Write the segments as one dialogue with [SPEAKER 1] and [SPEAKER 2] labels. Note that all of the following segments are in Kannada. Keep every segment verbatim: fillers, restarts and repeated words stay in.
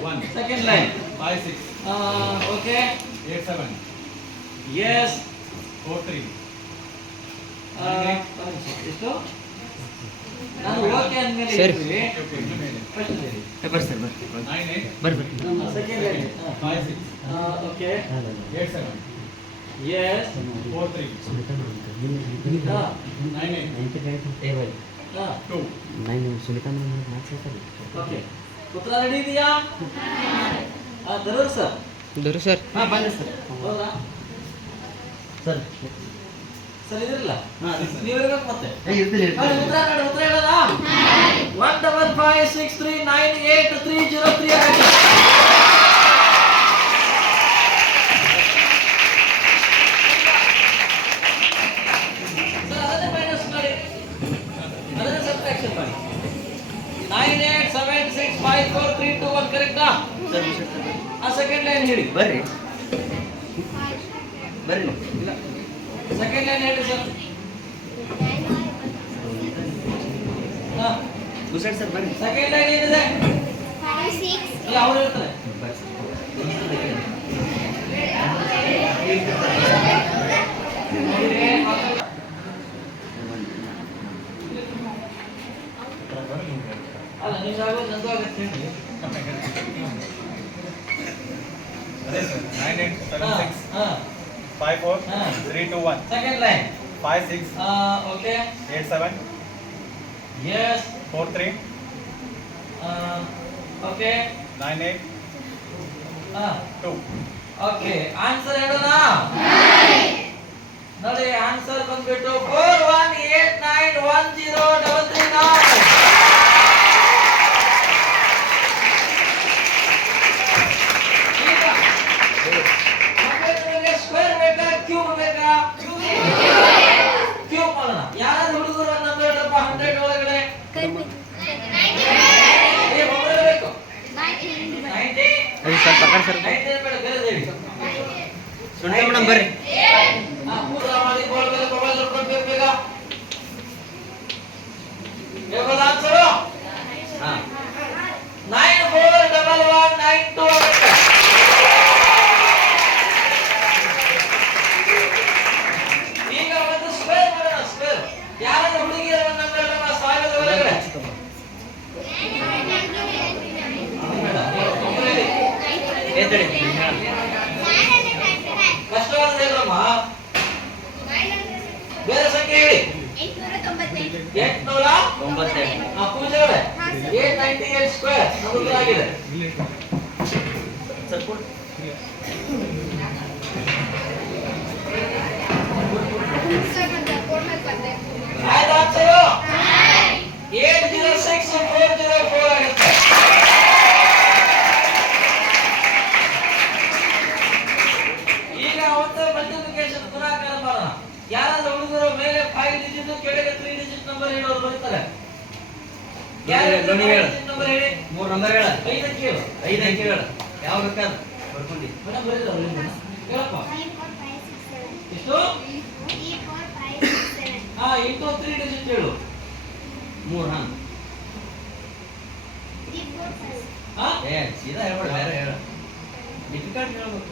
[SPEAKER 1] one.
[SPEAKER 2] Second line.
[SPEAKER 1] Five six.
[SPEAKER 2] Uh, okay.
[SPEAKER 1] Eight seven.
[SPEAKER 2] Yes.
[SPEAKER 1] Four three.
[SPEAKER 2] Uh, ಎಷ್ಟು ನಾನು ಓಕೆ ಅಂದ್ಮೇಲೆ
[SPEAKER 3] ಸರಿ.
[SPEAKER 2] ಫಸ್ಟ್ ಹೇಳಿ.
[SPEAKER 3] ಬರ್ರಿ ಸರ್ ಬರ್ರಿ
[SPEAKER 1] Nine eight.
[SPEAKER 3] ಬರ್ರಿ ಬರ್ರಿ
[SPEAKER 2] second line.
[SPEAKER 1] Five six.
[SPEAKER 2] Okay.
[SPEAKER 1] Eight seven.
[SPEAKER 2] Yes.
[SPEAKER 1] Four three.
[SPEAKER 2] ಹಾ.
[SPEAKER 1] Nine eight.
[SPEAKER 3] ಏ ಬೈ
[SPEAKER 2] ಹಾ.
[SPEAKER 1] Two.
[SPEAKER 3] ನಾನು ಸುನಿತಾ ಮೇಡಮ್ ಮಾತಾಡ್ತಾರೆ
[SPEAKER 2] ಓಕೆ. ಉತ್ತರ ರೆಡಿ ಇದೆಯಾ? ಆ ದರೂರ್ ಸರ್.
[SPEAKER 3] ದೊರೆ ಸರ್ ಹಾಂ ಬಂದೆ ಸರ್
[SPEAKER 2] ಹೌದಾ?
[SPEAKER 3] ಸರ್
[SPEAKER 2] ಸರ್ ಇದಿರಲ್ಲ?
[SPEAKER 3] ಹಾಂ
[SPEAKER 2] ನೀವು ಇರ್ಬೇಕು ಮತ್ತೆ.
[SPEAKER 3] ಇರ್ತೀನಿ
[SPEAKER 2] ನೋಡಿ, ಉತ್ತರ ನೋಡಿ, ಉತ್ತರ ಹೇಳೋದಾ? One double five six three nine eight three zero three ಆಗಿ. ಸರ್ ಅದನ್ನೇ ಮೈನಸ್ ಮಾಡಿ, ಅದನ್ನೇ ಸಬ್ಟ್ರಾಕ್ಷನ್ ಮಾಡಿ. Nine eight seven six five four three two one ಕರೆಕ್ಟಾ?
[SPEAKER 3] ಸರ್
[SPEAKER 2] ಆ ಸೆಕೆಂಡ್ ಲೈನ್ ಹೇಳಿ.
[SPEAKER 3] ಬರ್ರಿ ಬರ್ರಿ
[SPEAKER 2] ಇಲ್ಲ, ಸೆಕೆಂಡ್ ಲೈನ್ ಹೇಳಿ ಸರ್. ಹಾ,
[SPEAKER 3] ಗುಸಡ್ ಸರ್ ಬರ್ರಿ
[SPEAKER 2] ಸೆಕೆಂಡ್ ಲೈನ್ ಏನಿದೆ? ಇಲ್ಲ, ಅವ್ರು ಹೇಳ್ತಾರೆ. ಅಲ್ಲ, ನಿಮ್ಗೆ ಆಗೋದು ನಂದು ಆಗುತ್ತೆ ಹೇಳಿ.
[SPEAKER 1] ಅದೇ ಸರ್. Nine eight seven
[SPEAKER 2] ಹಾ,
[SPEAKER 1] six.
[SPEAKER 2] ಹಾ,
[SPEAKER 1] Five four.
[SPEAKER 2] ಹಾ.
[SPEAKER 1] Three two one.
[SPEAKER 2] Second line.
[SPEAKER 1] Five six.
[SPEAKER 2] Okay.
[SPEAKER 1] Eight seven.
[SPEAKER 2] Yes.
[SPEAKER 1] Four three.
[SPEAKER 2] Okay.
[SPEAKER 1] Nine eight.
[SPEAKER 2] ಹಾ,
[SPEAKER 1] Two.
[SPEAKER 2] ಓಕೆ. ಆನ್ಸರ್ ಹೇಳೋಣ? ನೋಡಿ, ಆನ್ಸರ್ ಬಂದ್ಬಿಟ್ಟು four one eight nine one zero double three nine. ಈಗ ನಿಮಗೆ ಸ್ಕ್ವೇರ್ ಬೇಕಾ ಕ್ಯೂಬ್ ಬೇಕಾ? ಕ್ಯೂಬ್ ಮಾಡೋಣ. ಯಾರಾದ್ರೂ ಹುಡುಗರು ನಂಬರ್ ಹೇಳಪ್ಪ ಹಂಡ್ರೆಡ್ ಒಳಗಡೆ. ಏ, ಒಬ್ಬರೇ ಬೇಕು. ನೈಂಟಿ.
[SPEAKER 3] ಅದು ಸ್ವಲ್ಪ ಪಕಡ್ ಸರ್
[SPEAKER 2] ನೈಂಟಿ ಬೇಡ, ಬೇರೆ ಹೇಳಿ.
[SPEAKER 3] ಸುನಿತಾ ಮೇಡಮ್ ಬರ್ರಿ
[SPEAKER 2] ಹಾ, ಪೂರ ಮಾಡಿ ಬೋರ್ಡ್ ಮೇಲೆ ಮೊಬೈಲ್ ನೋಡ್ಕೊಂಡು ಬೇಗ ಬೇಗ ಆನ್ಸರು.
[SPEAKER 3] ಹಾಂ
[SPEAKER 2] nine four double one nine two ಆಗುತ್ತೆ. ಈಗ ಒಂದು ಸ್ಕ್ವೇರ್ ಮಾಡೋಣ. ಸ್ಕ್ವೇರ್ ಯಾರಾದ್ರೂ ಹುಡುಗಿಯರ ಒಂದು ನಂಬರ್ ಹೇಳಮ್ಮ ಸಾವಿರದ ಒಳಗಡೆ.
[SPEAKER 3] ಏತಡಿ
[SPEAKER 2] ಕಷ್ಟವಾದ ಹೇಳಮ್ಮ. ಬೇರೆ ಸಂಖ್ಯೆ ಹೇಳಿ. ಎಂಟುನೂರ
[SPEAKER 3] ಒಂಬತ್ತೆರಡು
[SPEAKER 2] ಆ ಪೂಜೆ ಅವರೇ ಏಟ್ ನೈಂಟಿ ಏಟ್ ಸ್ಕ್ವೇರ್ ನಮ್ದು ಉತ್ತರ ಆಗಿದೆ.
[SPEAKER 3] ಸರ್ ಕೊಡಿ
[SPEAKER 2] ಆಯ್ತು answer eight zero six four zero four ಆಗುತ್ತೆ. ಈಗ ಒಂದು ಮಲ್ಟಿಪ್ಲಿಕೇಶನ್ ಗುಣಾಕಾರ ಮಾಡೋಣ. ಯಾರಾದ್ರೂ ಹುಡುಗರು ಮೇಲೆ ಫೈವ್ ಡಿಜಿಟ್ ಕೆಳಗೆ ತ್ರೀ ಡಿಜಿಟ್ ನಂಬರ್ ಹೇಳೋರು ಬರೀತಾರೆ. ಯಾರು ನಂಬರ್ ಹೇಳಿ.
[SPEAKER 3] ಮೂರು ನಂಬರ್ ಹೇಳ
[SPEAKER 2] ಐದಕ್ಕೆ ಹೇಳು.
[SPEAKER 3] ಐದು ಅಂಕಿ ಹೇಳ ಯಾವ ಬೇಕಾದ್ರೆ ಬರ್ಕೊಂಡು
[SPEAKER 2] ಮೇಡಮ್ ಬರೀತಾರೆ ಹೇಳಪ್ಪ. ಎಷ್ಟು? ಹಾ, ಇಂಟು ತ್ರೀ ಡಿಜಿಟ್ ಹೇಳು.
[SPEAKER 3] ಮೂರು ಹಾಂ
[SPEAKER 2] ಹಾ,
[SPEAKER 3] ಏ ಸೀದಾ ಹೇಳ್ಬೇಡ ಬೇರೆ ಹೇಳ ಡಿಫಿಕಲ್ಟ್ ಹೇಳ್ಬೇಕು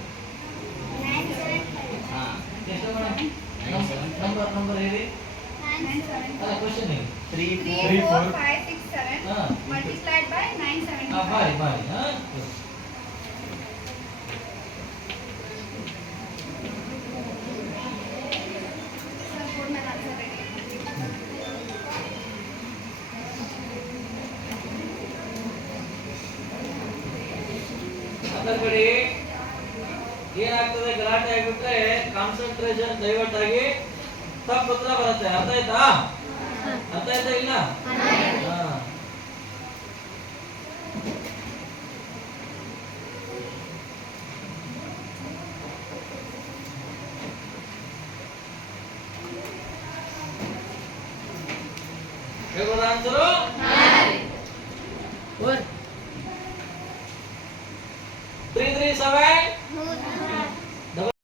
[SPEAKER 3] ಹಾಂ
[SPEAKER 2] ಎಷ್ಟು ಮೇಡಮ್? ನಂಬರ್ ನಂಬರ್ ಹೇಳಿ. ಅಲ್ಲ, ಕ್ವಶನ್ ಹೇಳಿ.
[SPEAKER 3] Three
[SPEAKER 1] Three four.
[SPEAKER 2] ಹಾ,
[SPEAKER 4] multiplied by nine
[SPEAKER 2] ಹಾ,
[SPEAKER 4] seventy-five.
[SPEAKER 2] ಬಾರಿ ಬಾರಿ. ಹಾ,
[SPEAKER 4] Sir, board mein answer ready.
[SPEAKER 2] ಅದರ ಕಡೆ ಏನಾಗ್ತದೆ, ಗಲಾಟೆ ಆಗಿಬಿಟ್ರೆ ಕಾನ್ಸಂಟ್ರೇಷನ್ ಡೈವರ್ಟ್ ಆಗಿ ತಪ್ಪು ಉತ್ತರ ಬರುತ್ತೆ. ಅರ್ಥ ಆಯ್ತಾ? ಅರ್ಥ ಆಯ್ತಾ ಇಲ್ಲ? ಹಾ. ಹೇಳ್ಬೋದಾ ಆನ್ಸರು?